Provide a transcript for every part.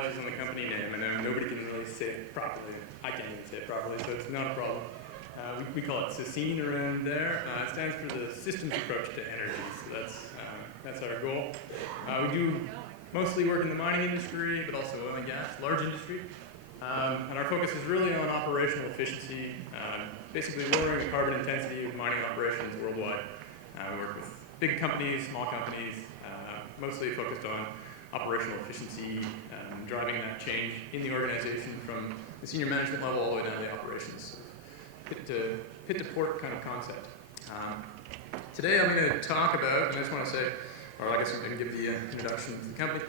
apologies on the company name. I know nobody can really say it properly. I can't even say it properly, so it's not a problem. We call it SECINE around there. It stands for the Systems Approach to Energy, so that's our goal. We do mostly work in the mining industry, but also oil and gas, large industry. And our focus is really on operational efficiency, basically lowering the carbon intensity of mining operations worldwide. We work with big companies, small companies, mostly focused on operational efficiency, driving that change in the organization from the senior management level all the way down to the operations. Pit to port kind of concept. Today I'm going to talk about, and I just want to say, or I guess I'm going to give the introduction to the company.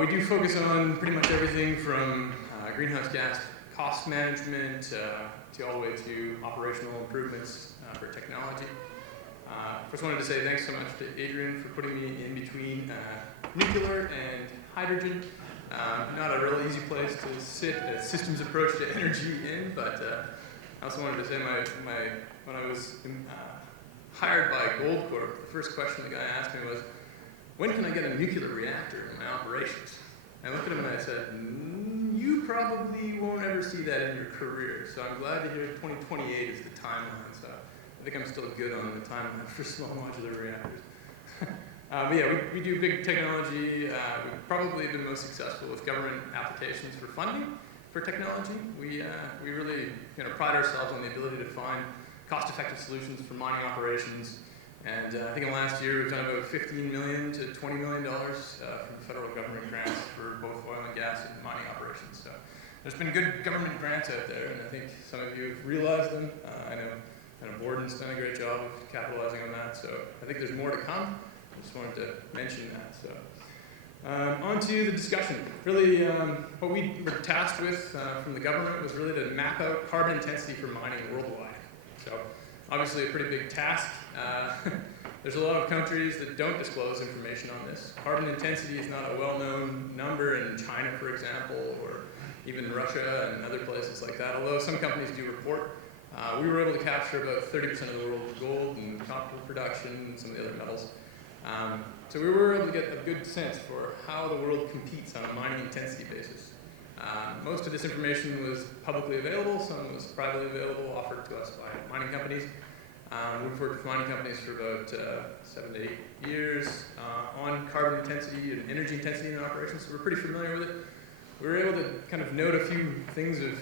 We do focus on pretty much everything from greenhouse gas cost management to all the way to operational improvements for technology. First wanted to say thanks so much to Adrian for putting me in between nuclear and hydrogen. Not a real easy place to sit a systems approach to energy in, but I also wanted to say when I was hired by Goldcorp, the first question the guy asked me was, when can I get a nuclear reactor in my operations? And I looked at him and I said, you probably won't ever see that in your career. So I'm glad to hear 2028 is the timeline. So I think I'm still good on the timeline for small modular reactors. But yeah, we do big technology. We've probably been most successful with government applications for funding for technology. We really pride ourselves on the ability to find cost-effective solutions for mining operations. And I think in the last year we've done about $15 million to $20 million from federal government grants for both oil and gas and mining operations. So there's been good government grants out there, and I think some of you have realized them. I know Borden's done a great job of capitalizing on that, so I think there's more to come. I just wanted to mention that. So on to the discussion. Really, what we were tasked with from the government was really to map out carbon intensity for mining worldwide. So obviously a pretty big task. There's a lot of countries that don't disclose information on this. Carbon intensity is not a well-known number in China, for example, or even Russia and other places like that, although some companies do report. We were able to capture about 30% of the world's gold and copper production and some of the other metals. So we were able to get a good sense for how the world competes on a mining intensity basis. Most of this information was publicly available, some was privately available, offered to us by mining companies. We've worked with mining companies for about 7 to 8 years on carbon intensity and energy intensity in operations, so we're pretty familiar with it. We were able to kind of note a few things of,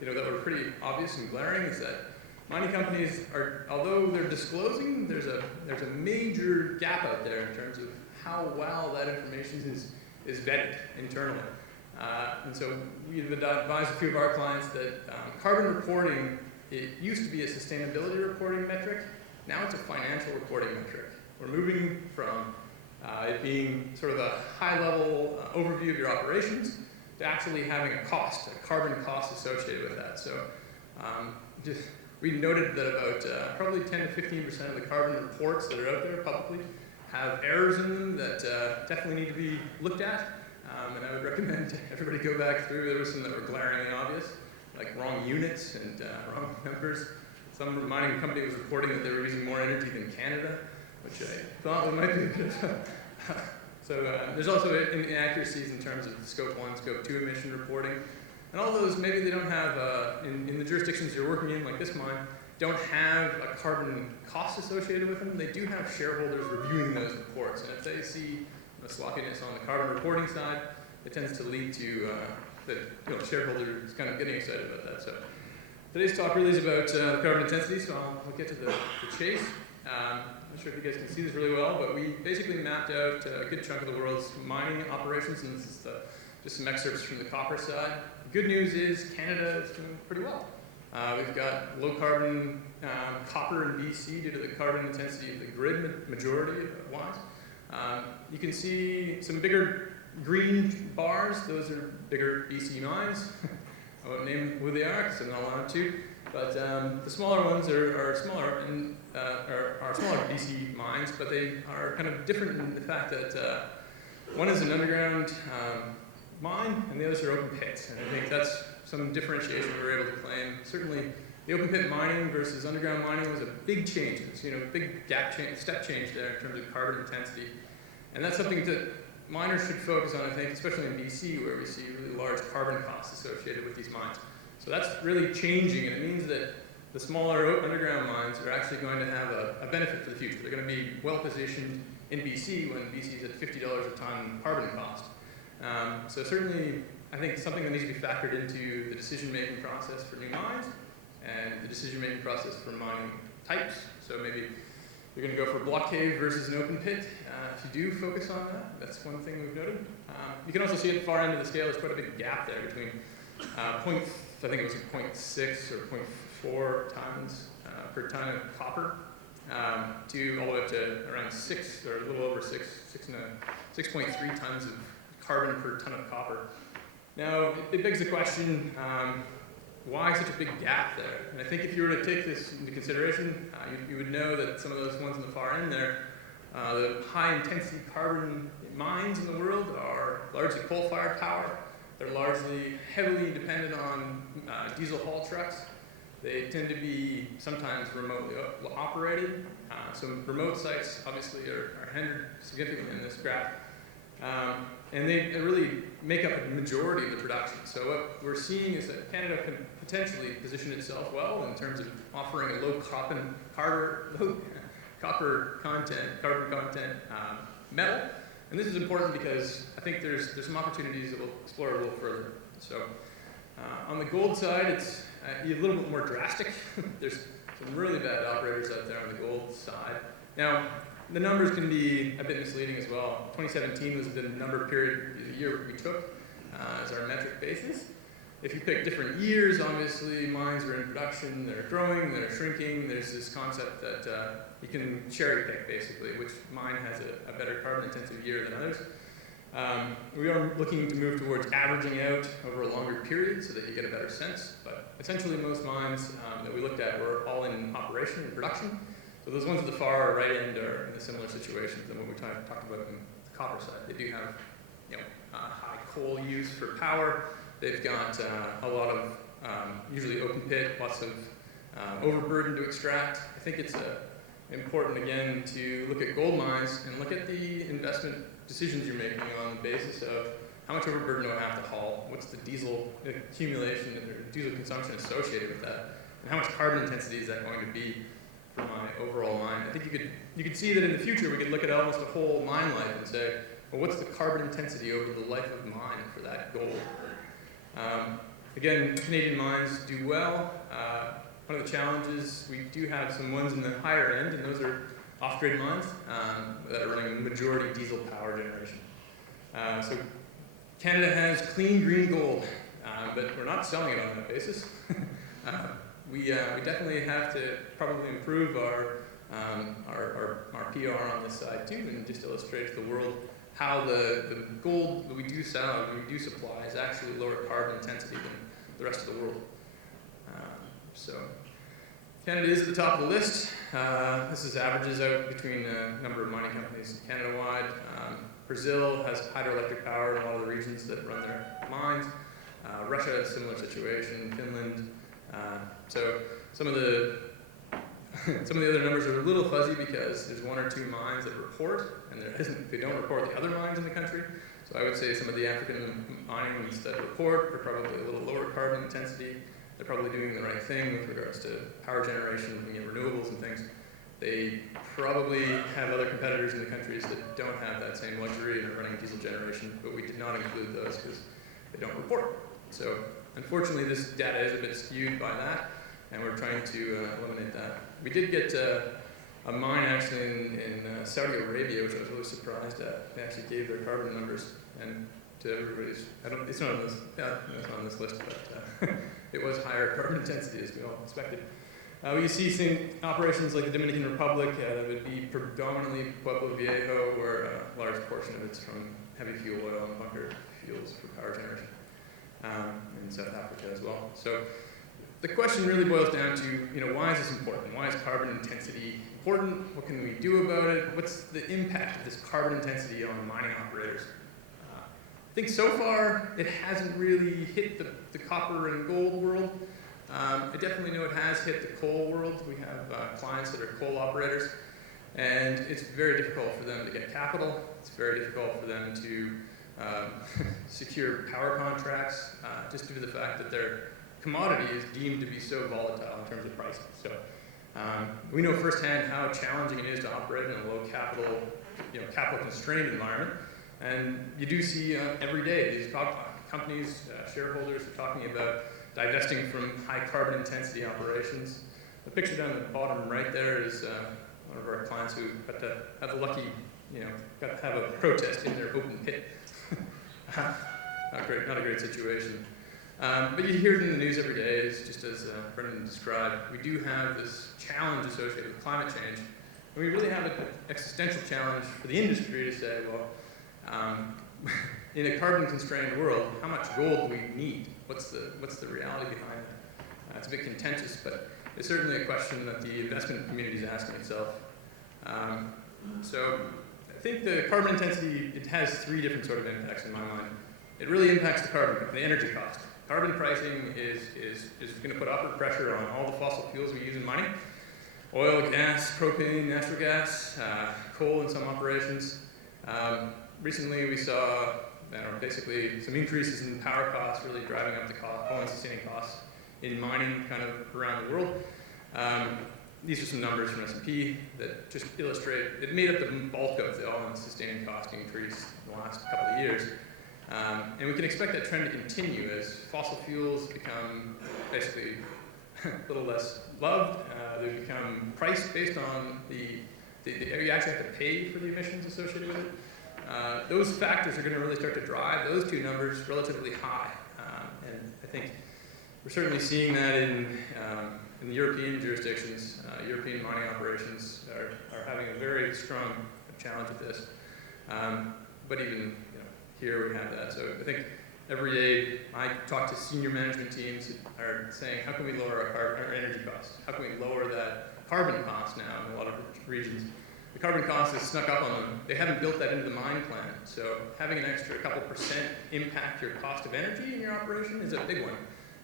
that were pretty obvious and glaring, is that mining companies are, although they're disclosing, there's a major gap out there in terms of how well that information is vetted internally. And so we've advised a few of our clients that carbon reporting, it used to be a sustainability reporting metric. Now it's a financial reporting metric. We're moving from it being sort of a high-level overview of your operations to actually having a cost, a carbon cost associated with that. So we noted that about probably 10 to 15% of the carbon reports that are out there publicly have errors in them that definitely need to be looked at. And I would recommend everybody go back through. There were some that were glaringly obvious, like wrong units and wrong numbers. Some mining company was reporting that they were using more energy than Canada, which I thought might be a bit of So there's also inaccuracies in terms of Scope 1, Scope 2 emission reporting. And all those, maybe they don't have, in the jurisdictions you're working in, like this mine, don't have a carbon cost associated with them. They do have shareholders reviewing those reports. And if they see the sloppiness on the carbon reporting side, it tends to lead to the shareholders kind of getting excited about that. So today's talk really is about carbon intensity, so I'll get to the chase. I'm not sure if you guys can see this really well, but we basically mapped out a good chunk of the world's mining operations, and this is just some excerpts from the copper side. The good news is Canada is doing pretty well. We've got low carbon copper in BC due to the carbon intensity of the grid majority wise. You can see some bigger green bars. Those are bigger BC mines. I won't name who they are because I'm not allowed to. But the smaller ones are smaller and are smaller BC mines, but they are kind of different in the fact that one is an underground mine and the others are open pits. And I think that's some differentiation we were able to claim. Certainly, the open pit mining versus underground mining was a big change. It's big step change there in terms of carbon intensity. And that's something that miners should focus on, I think, especially in BC, where we see really large carbon costs associated with these mines. So that's really changing, and it means that the smaller underground mines are actually going to have a benefit for the future. They're going to be well positioned in BC when BC is at $50 a ton carbon cost. So certainly, I think something that needs to be factored into the decision-making process for new mines and the decision-making process for mining types. So maybe you're going to go for a block cave versus an open pit. If you do focus on that, that's one thing we've noted. You can also see at the far end of the scale, there's quite a big gap there between I think it was 0.6 or 0.4 tons per ton of copper to all the way up to around 6 or a little over 6.3 tons of carbon per ton of copper. Now, it begs the question, why such a big gap there? And I think if you were to take this into consideration, you would know that some of those ones on the far end there, the high-intensity carbon mines in the world are largely coal-fired power. They're largely heavily dependent on diesel haul trucks. They tend to be sometimes remotely operated. So remote sites obviously are hindered significantly in this graph. And they really make up a majority of the production. So what we're seeing is that Canada can potentially position itself well in terms of offering a low carbon content metal. And this is important because I think there's some opportunities that we'll explore a little further. So on the gold side, it's a little bit more drastic. There's some really bad operators out there on the gold side. Now, the numbers can be a bit misleading as well. 2017 was the year we took as our metric basis. If you pick different years, obviously mines are in production, they're growing, they're shrinking. There's this concept that you can cherry pick basically, which mine has a better carbon intensive year than others. We are looking to move towards averaging out over a longer period so that you get a better sense. But essentially most mines that we looked at were all in operation and production. So those ones at the far right end are in a similar situation than what we talked about in the copper side. They do have high coal use for power. They've got a lot of usually open pit, lots of overburden to extract. I think it's important again to look at gold mines and look at the investment decisions you're making on the basis of how much overburden do I have to haul, what's the diesel accumulation or diesel consumption associated with that, and how much carbon intensity is that going to be for my overall mine. I think you could see that in the future we could look at almost a whole mine life and say, well, what's the carbon intensity over the life of mine for that gold? Again, Canadian mines do well. One of the challenges, we do have some ones in the higher end, and those are off-grid mines that are running majority diesel power generation. So Canada has clean green gold, but we're not selling it on that basis. We definitely have to probably improve our PR on this side too, and just illustrate to the world how the gold that we do sell, we do supply, is actually lower carbon intensity than the rest of the world. So Canada is at the top of the list. This is averages out between a number of mining companies Canada-wide. Brazil has hydroelectric power in a lot of the regions that run their mines. Russia has a similar situation, Finland. So some of the other numbers are a little fuzzy because there's one or two mines that report, and they don't report the other mines in the country. So I would say some of the African mines that report are probably a little lower carbon intensity. They're probably doing the right thing with regards to power generation, looking at renewables and things. They probably have other competitors in the countries that don't have that same luxury and are running diesel generation, but we did not include those because they don't report. So unfortunately, this data is a bit skewed by that, and we're trying to eliminate that. We did get a mine actually in Saudi Arabia, which I was really surprised at. They actually gave their carbon numbers, and to everybody's, it's not on this, it's not on this list, but it was higher carbon intensity as we all expected. We see some operations like the Dominican Republic that would be predominantly Pueblo Viejo, where a large portion of it's from heavy fuel oil and bunker fuels for power generation, in South Africa as well. So the question really boils down to, why is this important? Why is carbon intensity important? What can we do about it? What's the impact of this carbon intensity on mining operators? I think so far it hasn't really hit the copper and gold world. I definitely know it has hit the coal world. We have clients that are coal operators. And it's very difficult for them to get capital. It's very difficult for them to secure power contracts, just due to the fact that their commodity is deemed to be so volatile in terms of pricing. So we know firsthand how challenging it is to operate in a low capital, capital constrained environment. And you do see every day these companies, shareholders are talking about divesting from high carbon intensity operations. The picture down the bottom right there is one of our clients who got to have the lucky, got to have a protest in their open pit. Not a great situation. But you hear it in the news every day, just as Brendan described. We do have this challenge associated with climate change. And we really have an existential challenge for the industry to say, well, in a carbon-constrained world, how much gold do we need? What's the reality behind that? It's a bit contentious, but it's certainly a question that the investment community is asking itself. So I think the carbon intensity, it has three different sort of impacts in my mind. It really impacts the energy cost. Carbon pricing is going to put upward pressure on all the fossil fuels we use in mining. Oil, gas, propane, natural gas, coal in some operations. Recently we saw basically some increases in power costs really driving up the all-in sustaining costs in mining kind of around the world. These are some numbers from S&P that just illustrate, it made up the bulk of the all-in sustaining cost increase in the last couple of years. And we can expect that trend to continue as fossil fuels become basically a little less loved. They become priced based on you actually have to pay for the emissions associated with it. Those factors are going to really start to drive those two numbers relatively high. And I think we're certainly seeing that in the European jurisdictions. European mining operations are having a very strong challenge with this. But even here we have that. So I think every day I talk to senior management teams that are saying, how can we lower our energy costs? How can we lower that carbon cost now in a lot of regions? The carbon cost has snuck up on them. They haven't built that into the mine plan. So having an extra couple % impact your cost of energy in your operation is a big one,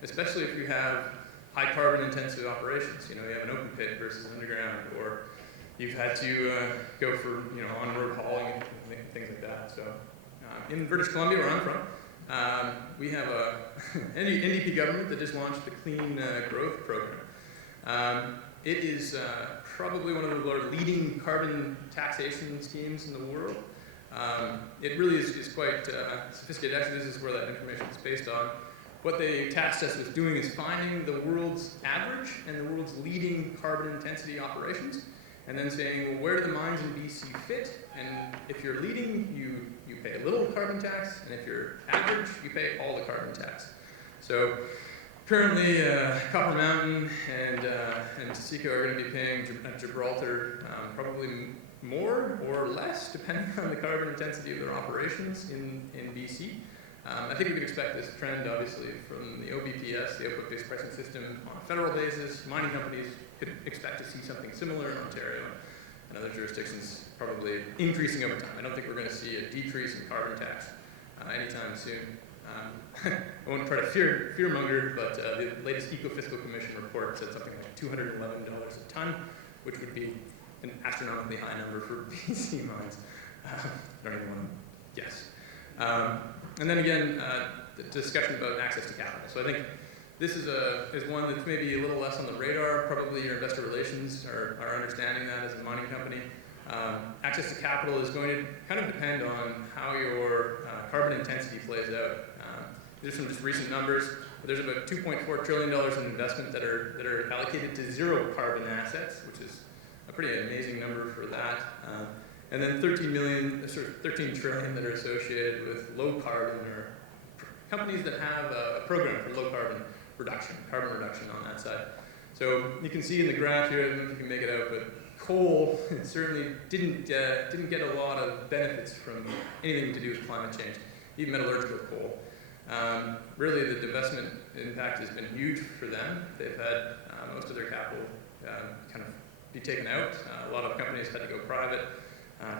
especially if you have high carbon intensive operations. You have an open pit versus underground, or you've had to go for on-road hauling and things like that. So in British Columbia, where I'm from, we have a NDP government that just launched the Clean Growth Program. It is probably one of the leading carbon taxation schemes in the world. It really is quite sophisticated. Actually, this is where that information is based on. What they tasked us with doing is finding the world's average and the world's leading carbon intensity operations, and then saying, well, where do the mines in BC fit? And if you're leading, you pay a little carbon tax, and if you're average, you pay all the carbon tax. So currently, Copper Mountain and Taseko are going to be paying at Gibraltar probably more or less, depending on the carbon intensity of their operations in BC. I think we could expect this trend, obviously, from the OBPS, the Output-Based Pricing System, on a federal basis. Mining companies could expect to see something similar in Ontario and other jurisdictions, probably increasing over time. I don't think we're going to see a decrease in carbon tax anytime soon. I won't try to fearmonger, but the latest Eco-Fiscal Commission report said something like $211 a ton, which would be an astronomically high number for BC mines. I don't even want to guess. And then again, the discussion about access to capital. So I think this is one that's maybe a little less on the radar. Probably your investor relations are understanding that as a mining company. Access to capital is going to kind of depend on how your carbon intensity plays out. These are some just recent numbers. There's about $2.4 trillion in investment that are allocated to zero carbon assets, which is a pretty amazing number for that. And then 13 trillion that are associated with low carbon, or companies that have a program for low carbon reduction on that side. So you can see in the graph here, I don't know if you can make it out, but coal certainly didn't get a lot of benefits from anything to do with climate change, even metallurgical coal. Really, the divestment impact has been huge for them. They've had most of their capital kind of be taken out. A lot of companies had to go private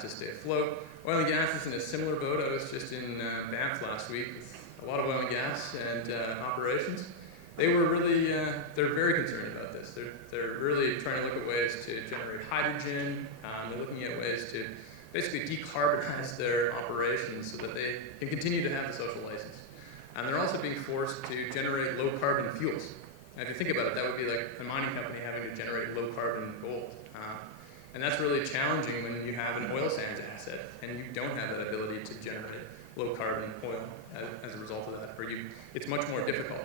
to stay afloat. Oil and gas is in a similar boat. I was just in Banff last week with a lot of oil and gas and operations. they were really, they're very concerned about this. They're really trying to look at ways to generate hydrogen. They're looking at ways to basically decarbonize their operations so that they can continue to have the social license. And they're also being forced to generate low carbon fuels. And if you think about it, that would be like a mining company having to generate low carbon gold. And that's really challenging when you have an oil sands asset and you don't have that ability to generate low carbon oil as a result of that. It's much more difficult.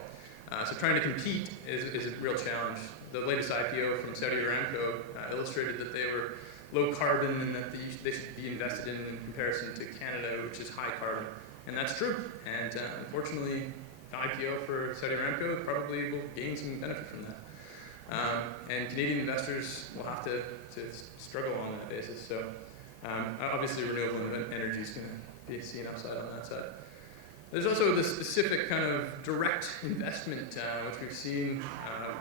So trying to compete is a real challenge. The latest IPO from Saudi Aramco illustrated that they were low carbon and that they should be invested in comparison to Canada, which is high carbon. And that's true. And unfortunately, the IPO for Saudi Aramco probably will gain some benefit from that. And Canadian investors will have to struggle on that basis. So obviously renewable energy is going to be seen upside on that side. There's also the specific kind of direct investment, which we've seen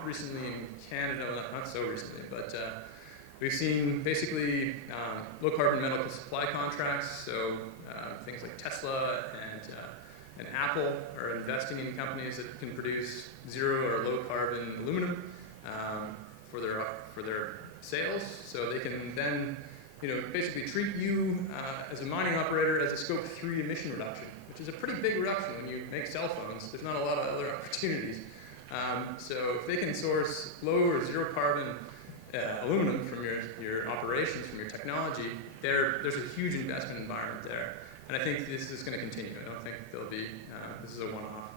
recently in Canada, well, not so recently, but we've seen basically low carbon metal supply contracts. So things like Tesla and Apple are investing in companies that can produce zero or low carbon aluminum for their sales. So they can then, basically treat you as a mining operator as a scope 3 emission reduction, which is a pretty big reduction when you make cell phones. There's not a lot of other opportunities. So if they can source low or zero carbon aluminum from your operations, from your technology, there's a huge investment environment there. And I think this is going to continue. I don't think there'll be, this is a one-off.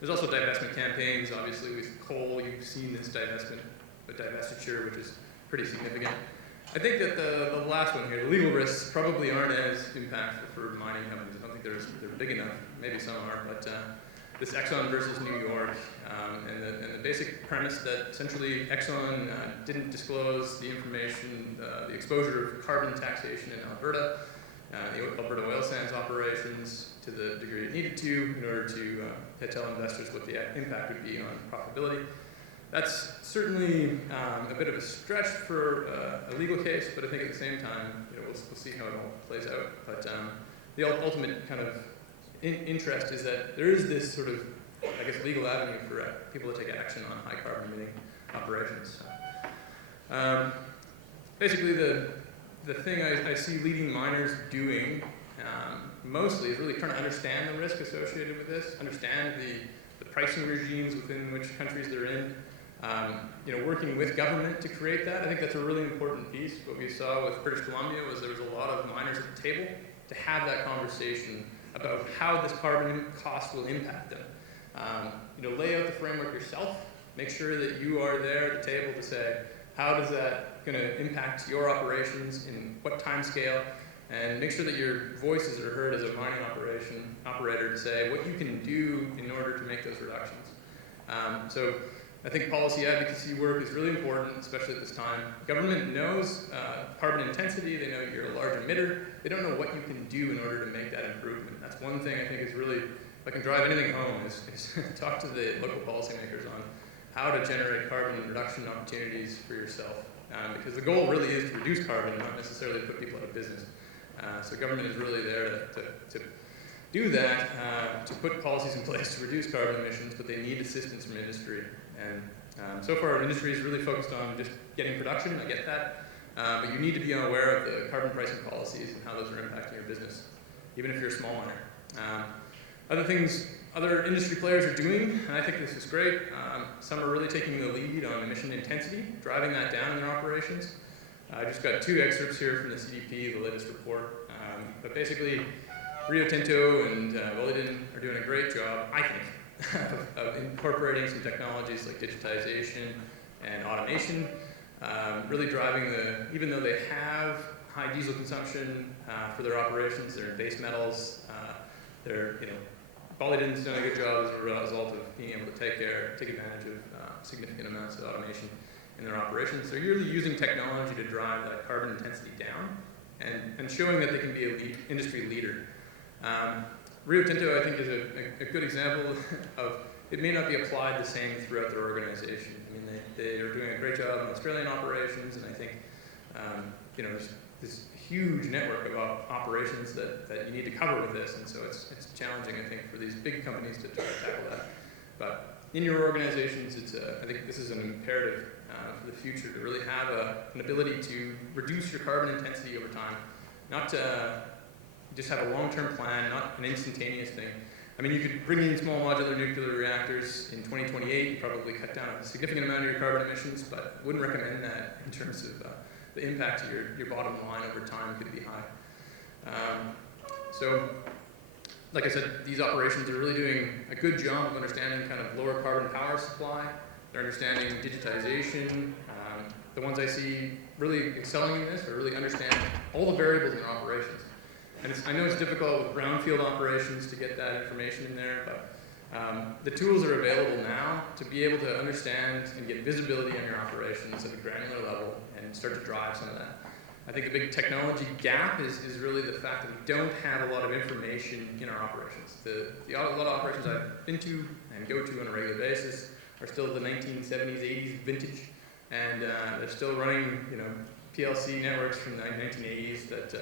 There's also divestment campaigns, obviously with coal. You've seen this divestiture, which is pretty significant. I think that the last one here, the legal risks probably aren't as impactful for mining companies. I don't think they're big enough. Maybe some are, but this Exxon versus New York, and the basic premise that essentially Exxon didn't disclose the information, the exposure of carbon taxation in Alberta, the Alberta oil sands operations to the degree it needed to in order to tell investors what the impact would be on profitability. That's certainly a bit of a stretch for a legal case, but I think at the same time, we'll see how it all plays out. But the ultimate kind of interest is that there is this sort of, legal avenue for people to take action on high carbon emitting operations. Basically, the thing I see leading miners doing mostly is really trying to understand the risk associated with this, understand the pricing regimes within which countries they're in, working with government to create that. I think that's a really important piece. What we saw with British Columbia was there was a lot of miners at the table to have that conversation about how this carbon cost will impact them. Lay out the framework yourself. Make sure that you are there at the table to say, how does that going to impact your operations, in what time scale, and make sure that your voices are heard as a mining operator to say what you can do in order to make those reductions. So I think policy advocacy work is really important, especially at this time. Government knows carbon intensity. They know you're a large emitter. They don't know what you can do in order to make that improvement. That's one thing I think is really, if I can drive anything home, is talk to the local policymakers on how to generate carbon reduction opportunities for yourself. Because the goal really is to reduce carbon, not necessarily to put people out of business. So government is really there to do that, to put policies in place to reduce carbon emissions, but they need assistance from industry. And so far, industry is really focused on just getting production. I get that. But you need to be aware of the carbon pricing policies and how those are impacting your business, even if you're a small miner. Other things other industry players are doing, and I think this is great. Some are really taking the lead on emission intensity, driving that down in their operations. I just got 2 excerpts here from the CDP, the latest report. But basically, Rio Tinto and Boliden are doing a great job, I think, of incorporating some technologies like digitization and automation, really driving even though they have high diesel consumption for their operations, they're in base metals, Boliden's done a good job as a result of being able to take advantage of significant amounts of automation in their operations. They're really using technology to drive that carbon intensity down and showing that they can be an industry leader. Rio Tinto, I think, is a good example of it may not be applied the same throughout their organization. I mean, they are doing a great job in Australian operations, and I think there's this huge network of operations that you need to cover with this, and so it's challenging, I think, for these big companies to try to tackle that. But in your organizations, I think this is an imperative for the future to really have an ability to reduce your carbon intensity over time, not to just have a long-term plan, not an instantaneous thing. I mean, you could bring in small modular nuclear reactors in 2028 and probably cut down a significant amount of your carbon emissions, but I wouldn't recommend that in terms of the impact to your bottom line over time could be high. So, like I said, these operations are really doing a good job of understanding kind of lower carbon power supply. They're understanding digitization. The ones I see really excelling in this are really understanding all the variables in their operations. And I know it's difficult with brownfield operations to get that information in there, but the tools are available now to be able to understand and get visibility on your operations at a granular level and start to drive some of that. I think the big technology gap is really the fact that we don't have a lot of information in our operations. A lot of operations I've been to and go to on a regular basis are still the 1970s, 80s vintage, and they're still running, PLC networks from the 1980s that,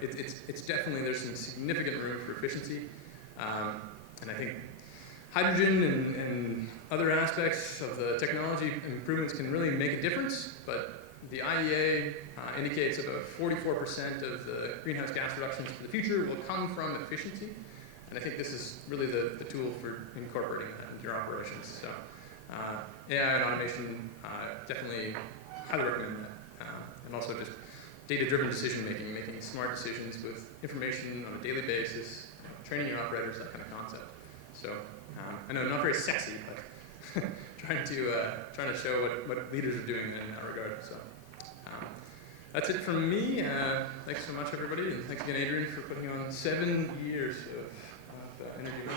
it's definitely, there's some significant room for efficiency. And I think hydrogen and other aspects of the technology improvements can really make a difference, but the IEA indicates about 44% of the greenhouse gas reductions for the future will come from efficiency. And I think this is really the tool for incorporating that into your operations. So AI and automation, definitely highly recommend that. And also just data-driven decision-making, making smart decisions with information on a daily basis, training your operators, that kind of concept. So I know not very sexy, but trying to show what leaders are doing in that regard. So that's it from me. Thanks so much, everybody, and thanks again, Adrian, for putting on 7 years of energy.